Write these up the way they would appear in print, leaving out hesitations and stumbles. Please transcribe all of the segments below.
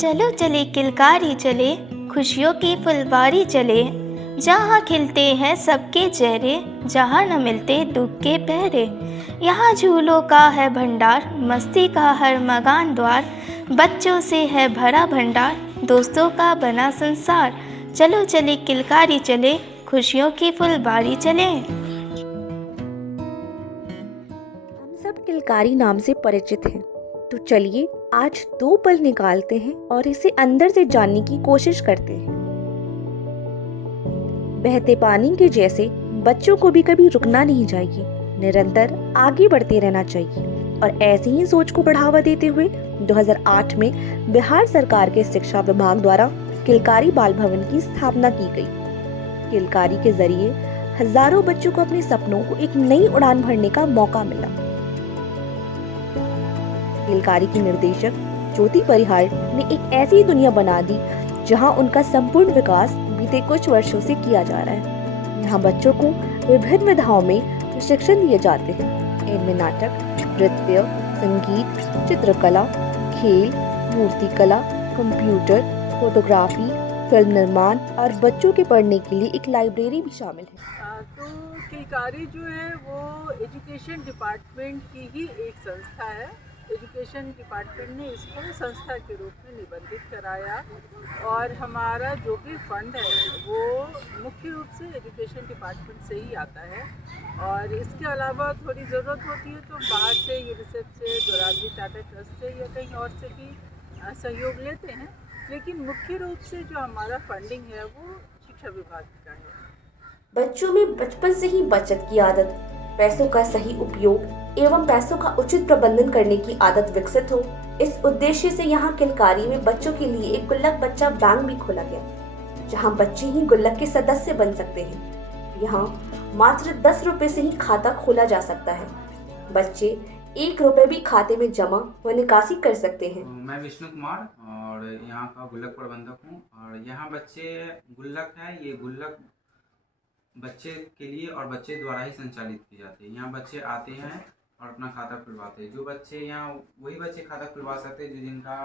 चलो चले किलकारी चले, खुशियों की फुलवारी चले, जहाँ खिलते हैं सबके चेहरे, जहाँ न मिलते दुख के पहरे। यहाँ झूलों का है भंडार, मस्ती का हर मकान द्वार, बच्चों से है भरा भंडार, दोस्तों का बना संसार। चलो चले किलकारी चले, खुशियों की फुलवारी चले। हम सब किलकारी नाम से परिचित हैं, तो चलिए आज 2 पल निकालते हैं और इसे अंदर से जानने की कोशिश करते हैं। बहते पानी के जैसे बच्चों को भी कभी रुकना नहीं चाहिए, निरंतर आगे बढ़ते रहना चाहिए। और ऐसी ही सोच को बढ़ावा देते हुए 2008 में बिहार सरकार के शिक्षा विभाग द्वारा किलकारी बाल भवन की स्थापना की गई। किलकारी के जरिए हजारों बच्चों को अपने सपनों को एक नई उड़ान भरने का मौका मिला। किलकारी की निर्देशक ज्योति परिहार ने एक ऐसी दुनिया बना दी जहां उनका संपूर्ण विकास बीते कुछ वर्षों से किया जा रहा है। यहाँ बच्चों को विभिन्न विधाओं में प्रशिक्षण दिए जाते हैं। इनमें नाटक, नृत्य, संगीत, चित्रकला, खेल, मूर्तिकला, कंप्यूटर, फोटोग्राफी, फिल्म निर्माण और बच्चों के पढ़ने के लिए एक लाइब्रेरी भी शामिल है। तो किलकारी जो है वो एजुकेशन डिपार्टमेंट की ही एक संस्था है। एजुकेशन डिपार्टमेंट ने इसको संस्था के रूप में निबंधित कराया और हमारा जो भी फंड है वो मुख्य रूप से एजुकेशन डिपार्टमेंट से ही आता है। और इसके अलावा थोड़ी ज़रूरत होती है तो बाहर से यूनिसेफ से, दोराबजी टाटा ट्रस्ट से या कहीं और से भी सहयोग लेते हैं, लेकिन मुख्य रूप से जो हमारा फंडिंग है वो शिक्षा विभाग का है। बच्चों में बचपन से ही बचत की आदत, पैसों का सही उपयोग एवं पैसों का उचित प्रबंधन करने की आदत विकसित हो, इस उद्देश्य से यहाँ किलकारी में बच्चों के लिए एक गुल्लक बच्चा बैंक भी खोला गया, जहाँ बच्चे ही गुल्लक के सदस्य बन सकते हैं। यहाँ मात्र 10 रुपए से ही खाता खोला जा सकता है। बच्चे 1 रुपए भी खाते में जमा व निकासी कर सकते हैं। मैं विष्णु कुमार और यहाँ का गुल्लक प्रबंधक हूँ। और यहाँ बच्चे गुल्लक है, ये गुल्लक बच्चे के लिए और बच्चे द्वारा ही संचालित की जाती है। यहाँ बच्चे आते हैं और अपना खाता खुलवाते हैं। जो बच्चे यहाँ वही बच्चे खाता खुलवा सकते हैं जिनका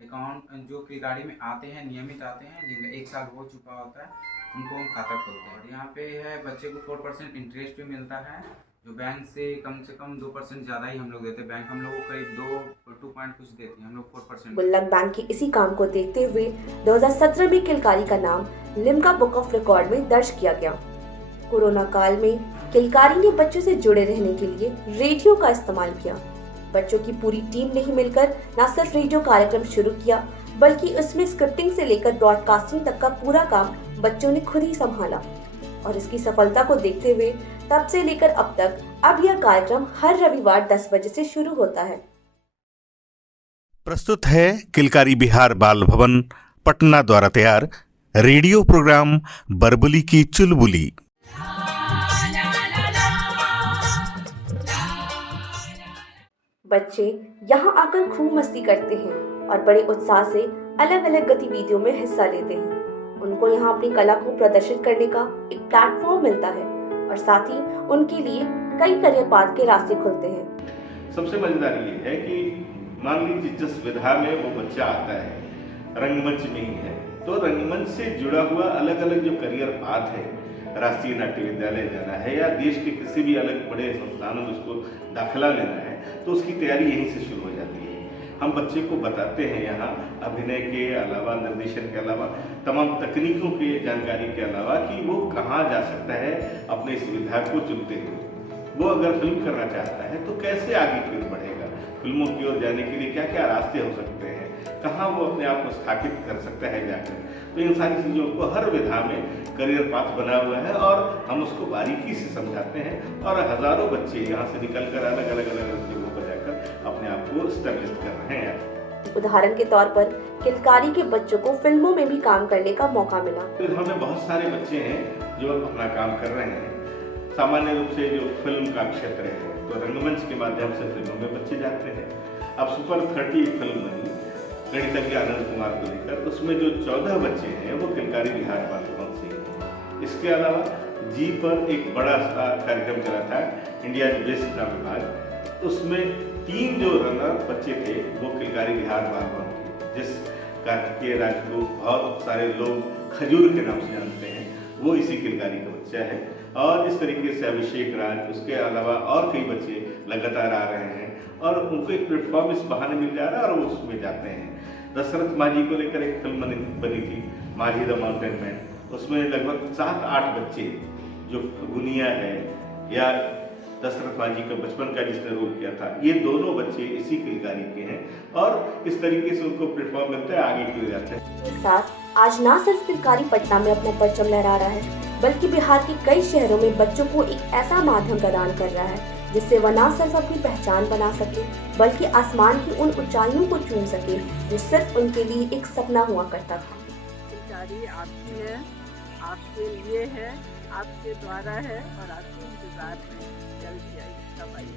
अकाउंट जो किलकारी में आते हैं, नियमित आते हैं, जिनका 1 साल हो चुका होता है, उनको हम खाता खोलते हैं। और यहाँ पे है बच्चे को 4% इंटरेस्ट भी मिलता है, जो बैंक से कम 2% ज़्यादा ही हम लोग देते हैं। बैंक हम लोग को करीब 2 पॉइंट कुछ देती है, हम लोग 4%। गुल्लक बैंक के इसी काम को देखते हुए 2017 में किलकारी का नाम लिम्का बुक ऑफ रिकॉर्ड में दर्ज किया गया। कोरोना काल में किलकारी ने बच्चों से जुड़े रहने के लिए रेडियो का इस्तेमाल किया। बच्चों की पूरी टीम ने ही मिलकर न सिर्फ रेडियो कार्यक्रम शुरू किया, बल्कि उसमें स्क्रिप्टिंग से लेकर ब्रॉडकास्टिंग तक का पूरा काम बच्चों ने खुद ही संभाला। और इसकी सफलता को देखते हुए तब से लेकर अब तक अब यह कार्यक्रम हर रविवार 10 बजे से शुरू होता है। प्रस्तुत है किलकारी बिहार बाल भवन पटना द्वारा तैयार रेडियो प्रोग्राम बरबुली की चुलबुली। बच्चे यहाँ आकर खूब मस्ती करते हैं और बड़े उत्साह से अलग अलग गतिविधियों में हिस्सा लेते हैं। उनको यहाँ अपनी कला को प्रदर्शित करने का एक प्लेटफॉर्म मिलता है और साथ ही उनके लिए कई करियर पाथ के रास्ते खुलते हैं। सबसे मजेदार ये है कि मान लीजिए जिस विधा में वो बच्चा आता है, रंगमंच में ही है, तो रंगमंच से जुड़ा हुआ अलग अलग जो करियर पाथ है, राष्ट्रीय नाट्य विद्यालय जाना है या देश के किसी भी अलग बड़े संस्थानों में उसको दाखिला लेना है, तो उसकी तैयारी यहीं से शुरू हो जाती है। हम बच्चे को बताते हैं यहाँ अभिनय के अलावा, निर्देशन के अलावा, तमाम तकनीकों की जानकारी के अलावा कि वो कहाँ जा सकता है अपने इस विधा को चुनते हुए। वो अगर फिल्म करना चाहता है तो कैसे आगे की ओर बढ़ेगा, फिल्मों की ओर जाने के लिए क्या क्या रास्ते हो सकते हैं, कहाँ वो अपने आप को स्थापित कर सकता है जाकर। तो इन सारी चीज़ों को हर विधा में करियर पाथ बना हुआ है और हम उसको बारीकी से समझाते हैं और हजारों बच्चे यहाँ से निकलकर अलग अलग जगहों पर जाकर अपने आप को स्टैब्लिश कर रहे हैं। उदाहरण के तौर पर किलकारी के बच्चों को फिल्मों में भी काम करने का मौका मिला। तो हमें बहुत सारे बच्चे हैं जो अपना काम कर रहे हैं। सामान्य रूप से जो फिल्म का क्षेत्र है तो रंगमंच के माध्यम से फिल्मों में बच्चे जाते हैं। अब सुपर 30 फिल्म बनी गणितज्ञ आनंद कुमार को लेकर, उसमें जो 14 बच्चे हैं वो किलकारी बिहार बाल भवन से हैं। इसके अलावा जी पर एक बड़ा कार्यक्रम चला था, इंडिया बेस्ट ड्रामा विभाग, उसमें 3 जो रनर बच्चे थे वो किलकारी बिहार बाल भवन के, कार्तिकेय राज को बहुत सारे लोग खजूर के नाम से जानते हैं, वो इसी किलकारी का बच्चा है। और इस तरीके से अभिषेक राज, उसके अलावा और कई बच्चे लगातार आ रहे हैं और उनको एक प्लेटफॉर्म इस बहाने मिल जा रहा है और वो उसमें जाते हैं। दशरथ माझी को लेकर एक फिल्म बनी थी, माझी द माउंटेन मैन, उसमें लगभग 7-8 बच्चे जो गुनिया है या दशरथ माझी का बचपन का जिसने रोल किया था, ये दोनों बच्चे इसी किलकारी के हैं और इस तरीके से उनको प्लेटफॉर्म मिलता है, आगे क्यों जाते हैं। इस साथ आज न सिर्फ किलकारी पटना में अपना परचम लहरा रहा है, बल्कि बिहार के कई शहरों में बच्चों को एक ऐसा माध्यम प्रदान कर रहा है जिससे वह न सिर्फ अपनी पहचान बना सके, बल्कि आसमान की उन ऊंचाइयों को चूम सके जो सिर्फ उनके लिए एक सपना हुआ करता था। किलकारी आपकी है, आपके लिए है, आपके द्वारा है और आपके इंतजार में जल्दी आइए, सब आइए।